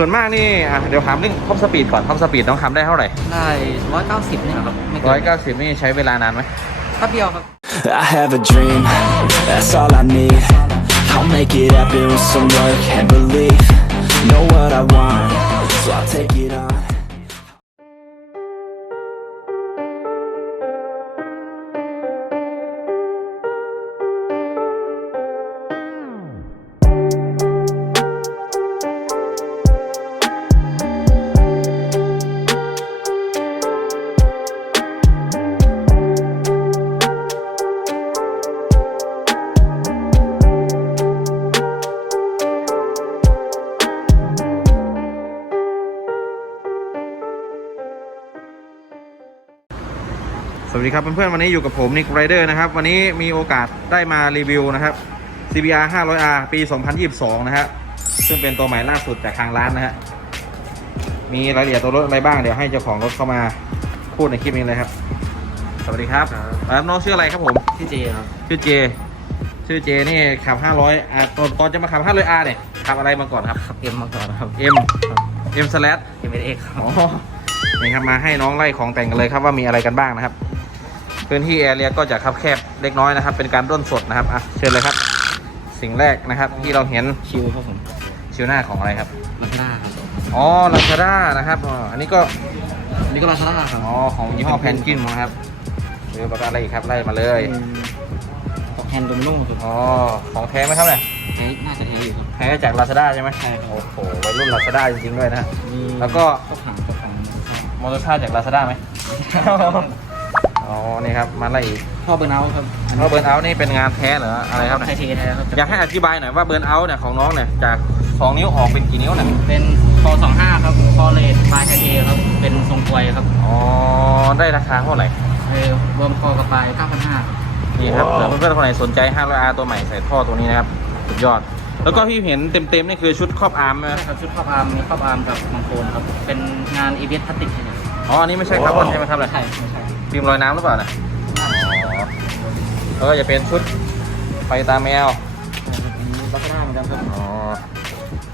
ส่วนมากนี่อะเดี๋ยวถามเรื่องท็อปสปีดก่อนท็อปสปีดต้องทำได้เท่าไหร่ได้ร้อยเก้าสิบเนี่ยครับไม่ร้อยเกินเก้าสิบนี่ใช้เวลานานไหมแป๊บเดียวครับ I have a dream, that's all I need I'll make it happen with some work and belief วัสดีครับเพื่อนๆวันนี้อยู่กับผมนิกไรเดอร์นะครับ วันนี้มีโอกาสได้มารีวิวนะครับ CBR 500R ปี 2022 นะฮะซึ่งเป็นตัวใหม่ล่าสุดจากทางร้านนะฮะมีรายละเอียดตัวรถอะไรบ้างเดี๋ยวให้เจ้าของรถเข้ามาพูดในคลิปนี้เลยครับ สวัสดีครับครับน้องชื่ออะไรครับผมพี่เจครับชื่อเจ ชื่อเจนี่ขับ 500อ่าตอนตอนจะมาขับ 500R เนี่ยขับอะไรมาก่อนครับ ขับเอ็มมาก่อนครับ M M slash เอ็มเอ็กครับอ๋อนี่ครับมาให้น้องไล่ของแต่งกันเลยครับว่ามีอะไรกันบ้างนะครับ พื้นที่แอเรียก็จะคับแคบเล็กน้อยนะครับ เป็นการร่นสดนะครับอะเชิญเลยครับ สิ่งแรกนะครับที่เราเห็นชิวครับผมชิวหน้าของอะไรครับลาซาด้าครับอ๋อลาซาด้านะครับอ๋ออันนี้ก็อันนี้ก็ลาซาด้าครับอ๋อของยี่ห้อแพนกินนะครับหรือประกาศอะไรอีกครับไล่มาเลยตกแฮนด์โดมิโน่ครับอ๋อของแท้ไหมครับเนี่ยแท้น่าจะแท้อยู่ครับแท้จากลาซาด้าใช่ไหมใช่ครับโอ้โหวัยรุ่นลาซาด้าจริงๆด้วยนะฮะมีแล้วก็ข้าวผังข้าวผังมอเตอร์ชาจากลาซาด้าไหม อ๋อ นี่ครับ มาไล่อีกท่อเบอร์นาครับเพราะเบิร์นเอาท์นี่เป็นงานแท้เหรอ อะไรครับไทเนี่ยเทแท้ครับอยากให้อธิบายหน่อยว่าเบิร์นเอาท์เนี่ยของน้องเนี่ยจาก2นิ้วออกเป็นกี่นิ้วเนี่ย เป็นคอสองห้าครับคอเลดปลายไทเทครับ เป็นทรงกลวยครับอ๋อ ได้ราคาเท่าไหร่ เออรวมคอกับปลายเก้าพันห้าครับนี่ครับเผื่อเพื่อนๆคนไหนสนใจ 500R ตัวใหม่ใส่ท่อตัวนี้นะครับ สุดยอด แล้วก็ที่เห็นเต็มๆนี่คือชุดครอบอาร์มนะใช่ครับชุดครอบอาร์มมีครอบอาร์มกับมังโคนครับ เป็นงานอีเวนต์พลาสติกใช่ไหมอ๋อ อันนี้ไม่ใช่คาร์บอนใช่ไหมครับเนี่ย ใช่ไม่ใช่ ฟิล์มลอยน้ำหรือเปล่านี่ยอ๋อแล้วก็จะเป็นชุดไฟตาแมวลาซาด้าเหมือนกันครับอ๋อ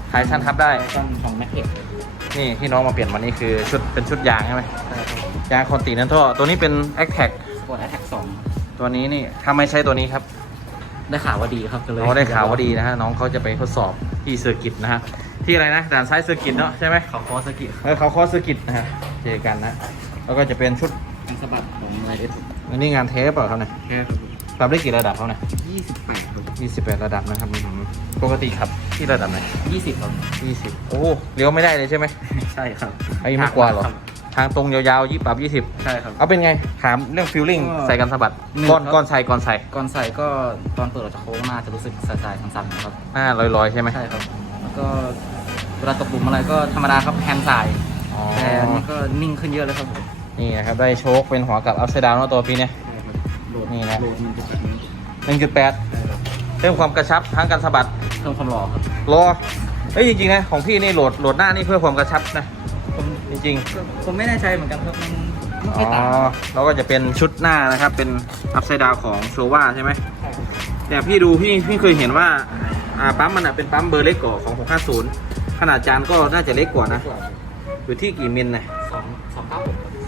ไทชันทับได้ต้นของแม็กเก็ตนี่ที่น้องมาเปลี่ยนวันนี้คือชุดเป็นชุดยางใช่ไหมยางคอนติเนนทัลตัวนี้เป็น a c t a c สปอร์ตแอทแท็กสองตัวนี้นี่ถ้าไม่ใช่ตัวนี้ครับ ได้ข่าวว่าดีครับก็เลยเขาได้ข่าวว่าดีนะฮะน้องเขาจะไปทดสอบที่เซอร์กิตนะฮะที่อะไรนะด่านซ้ายเซอร์กิตเนาะใช่ไหมเขาคอสกิเออเขาคอเซอร์กิตนะฮะเจอกันนะแล้วก็จะเป็นชุด ดของไลเอสอันนี้งานเทปเปล่าครับเนี่ยแค่ปรับได้กี่ระดับเขาเนี่ยยี่สิบแปดครับยี่สิบแปดระดับนะครับอืมปกติขับที่ระดับไหนยี่สิบครับยี่สิบโอ้เลี้ยวไม่ได้เลยใช่ไหมใช่ครับไอ้ไม่กลัวหรอ ทางตรงยาวๆยี่ปรับยี่สิบใช่ครับเอาเป็นไง ถามเรื่องฟิลลิ่งก็ใส่กันสะบัดหนึ่งก้อนครับ ก้อนใส่ก้อนใส่ก่อนใส่ก็ตอนเปิดออกจากโค้งหน้าจะรู้สึกสายๆสั่นๆนะครับ หน้าลอยๆใช่ไหมใช่ครับ แล้วก็เวลาตกหลุมอะไรก็ธรรมดาครับแฮนด์สาย อ๋อแต่อันนี่ก็นิ่งขึ้นเยอะเลยครับผม นี่นะครับได้โชคเป็นหัวกับอัพไซด์ดาวน์ตัวปีเนี้ยใช่ครับโหลดนี่นะ โหลดมันจะแบบนี้หนึ่งจุดแปดใช่ครับเพิ่มความกระชับทั้งการสะบัดเพิ่มความหล่อครับรอเอ้ยจริงๆนะของพี่นี่โหลดโหลดหน้านี่เพื่อความกระชับนะผมจริงผมไม่แน่ใจเหมือนกันครับมันไม่ๆค่อยต่างแล้วก็จะเป็นชุดหน้านะครับ เป็นอัพไซด์ดาวของโชว่าใช่ไหมใช่ครับแต่พี่ดูพี่พี่เคยเห็นว่าอ่าปั๊มมันอะเป็นปั๊มเบอร์เล็กกว่าของ 650 ขนาดจานก็น่าจะเล็กกว่านะ อยู่ที่กี่มิลนะ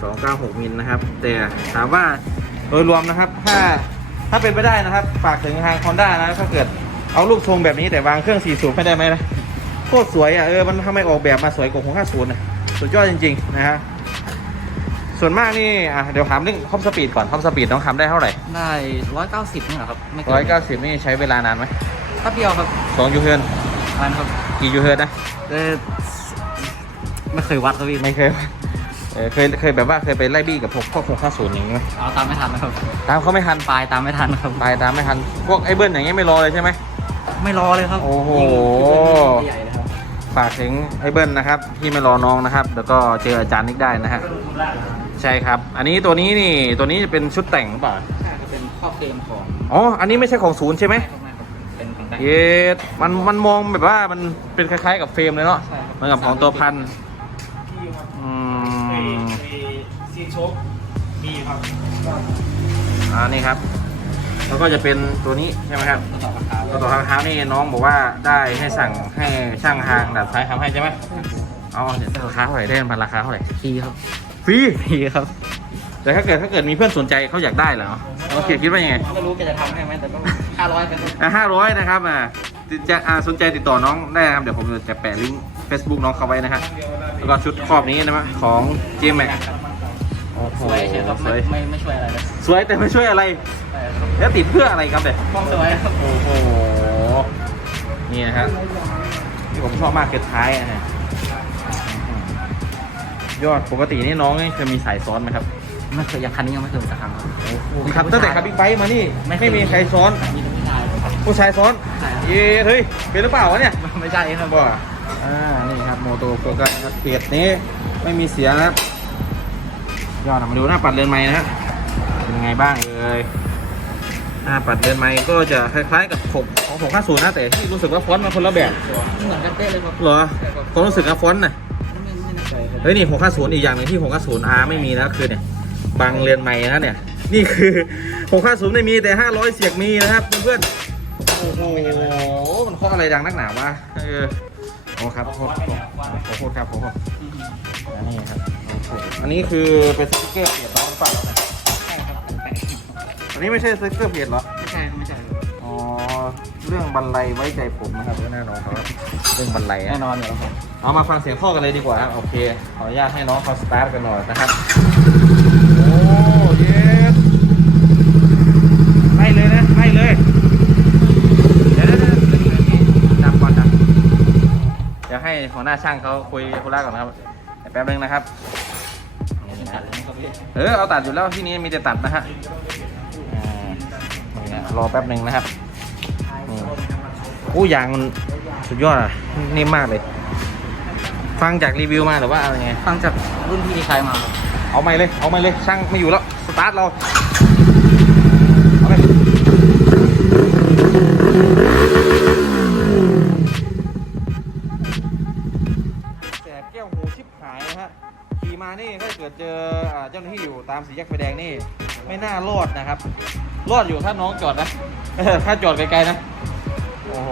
296มิลนะครับ แต่ถามว่าโดยรวมนะครับ ถ้าถ้าเป็นไปได้นะครับฝากถึงทาง Honda นะถ้าเกิดเอาลูกทรงแบบนี้แต่วางเครื่อง4สูบไม่ได้ไหมนะโคตรสวยอะเออมันทำไมออกแบบมาสวยกว่า650นะสุดยอดจริง ๆ นะฮะส่วนมากนี่อะเดี๋ยวถามเรื่องท็อปสปีดก่อนท็อปสปีดต้องทำได้เท่าไหร่ได้ร้อยเก้าสิบนี่แหละครับไม่เกิน190นี่ใช้เวลานานไหมแป๊บเดียวครับ2ยูเฮิร์นอะไรนะครับกี่ยูเฮิร์นนะเออไม่เคยวัดครับพี่ไม่เคย เออเคยเคยแบบว่าเคยไปไล่บี้กับพวกพวก650อย่างนี้ไหมเอาตามไม่ทันนะครับตามเขาไม่ทันปลายตามไม่ทันครับตายตามไม่ทันพวกไอ้เบิ้ลอย่างเงี้ยไม่รอเลยใช่ไหม ไม่รอเลยครับโอ้โหใหญ่เลยครับฝากถึงไอ้เบิ้ลนะครับที่ไม่รอน้องนะครับ แล้วก็เจออาจารย์นิกได้นะฮะใช่ครับ อันนี้ตัวนี้นี่ตัวนี้จะเป็นชุดแต่งหรือเปล่าใช่ครับเป็นข้อเกมของอ๋ออันนี้ไม่ใช่ของศูนย์ใช่ไหม เป็นของแต่ง เยสมันมันมองแบบว่ามันเป็นคล้ายๆกับเฟรมเลยเนาะใช่ครับ เหมือนกับของตัวพันอืม ซีโชคมีครับอ่านี่ครับ แล้วก็จะเป็นตัวนี้ใช่ไหมครับต่อราคาตัวต่อทางเท้านี่น้องบอกว่าได้ให้สั่งให้ช่างทางดัดซ้ายทำให้ใช่ไหมเอาเนี่ยราคาเท่าไหร่ได้มันราคาเท่าไหร่ฟรีครับฟรีฟรีครับ แต่ถ้าเกิดถ้าเกิดมีเพื่อนสนใจเขาอยากได้เหรอโอเคคิดว่ายังไง ไม่รู้แกจะทำให้ไหมแต่ก็ห้าร้อยกัน อะห้าร้อยนะครับอ่าติด จะอ่าสนใจติดต่อน้องได้นะครับ เดี๋ยวผมจะแปะลิงก์ Facebook น้องเขาไว้นะฮะแล้วก็ชุดครอบนี้นะมะของ j m a x โอ้โหสวยเฉยครับสไม่วยไม่ไม่ช่วยอะไรเลยสวยแต่ไม่ช่วยอะไร ใช่ครับแล้วติดเพื่ออะไรครับเนี่ยห้องสวยครับโอ้โห นี่นะครับที่ผมชอบมากคือท้ายอะนะยอดปกตินี่น้องนี่เคยมีสายซ้อนไหมครับไม่เคยยังคันนี้ยังไม่เคยสักครั้งครับขับตั้งแต่ขับบิ๊กไบค์มานี่ไม่มีใครซ้อน มีแต่ผู้ชายครับผู้ชายซ้อนใช่ครับเย้เฮ้ย เป็นหรือเปล่าวะเนี่ย ไม่ใช่ครับบ่อ่า นี่ครับโมโตโฟกัสครับเปียดนี้ไม่มีเสียงนะครับยอดอะมาดูหน้าปัดเรือนไม้นะฮะเป็นยังไงบ้างเอ่ยหน้าปัดเรือนไม้ก็จะคล้ายๆกับผมของผม50นะแต่ที่รู้สึกว่าฟอนต์มันคนละแบบเหมือนกันเป๊ะเลยครับเหรอความรู้สึกนะฟอนต์น่ะไม่ไม่แน่ใจครับเฮ้ยนี่650อีกอย่างหนึ่งที่650 R ไม่มีนะคือเนี่ยบางเรือนไม้นะเนี่ยนี่คือ650ไม่มีแต่500เสียกมีนะครับเพื่อนๆโอ้โห มันข้ออะไรดังนักหนาวะเออโอ้ครับขอโทษขอโทษครับขอโทษอันนี้ครับ อันนี้คือเป็นสติ๊กเกอร์เพจน้องหรือเปล่าใช่ครับแปะอันนี้ไม่ใช่สติ๊กเกอร์เพจเหรอ ไม่ใช่ครับไม่ใช่ครับอ๋อ เรื่องบันไลไว้ใจผมนะครับแน่นอนครับเรื่องบันไลอะแน่นอนอยู่แล้วครับ เอามาฟังเสียงข้อกันเลยดีกว่าครับ โอเค ขออนุญาตให้น้องเขาสตาร์ทกันหน่อยนะครับ โอ้เยสไล่เลยนะไล่เลย เดี๋ยวเดี๋ยวเดี๋ยวเดี๋ยวเดี๋ยวจำก่อนจำเดี๋ยวให้หัวหน้าช่างเขาคุยธุระก่อนนะครับเดี๋ยวแป๊บนึงนะครับนี่นะเออเอาตัดอยู่แล้วที่นี้มีแต่ตัดนะฮะอ่านี่นะรอแป๊บนึงนะครับนี่โอ้ยางมันสุดยอดอะนิ่มมากเลย ฟังจากรีวิวมาหรือว่าอะไรไง ฟังจากรุ่นพี่ที่ใช้มาครับเอาไม่เลย เอาไม่เลย ช่างไม่อยู่แล้ว สตาร์ทเราเอา สีแยกไฟแดงนี่ ไม่น่ารอดนะครับ รอดอยู่ถ้าน้องจอดนะ ถ้าจอดไกลๆนะ โอ้โห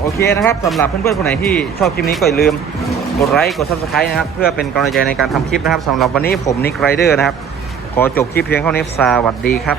โอเคนะครับสำหรับเพื่อนๆคนไหนที่ชอบคลิปนี้ก็อย่าลืมกดไลค์กดซับสไครต์นะครับ เพื่อเป็นกำลังใจในการทำคลิปนะครับสำหรับวันนี้ผมนิกไรเดอร์นะครับ ขอจบคลิปเพียงเท่านี้สวัสดีครับ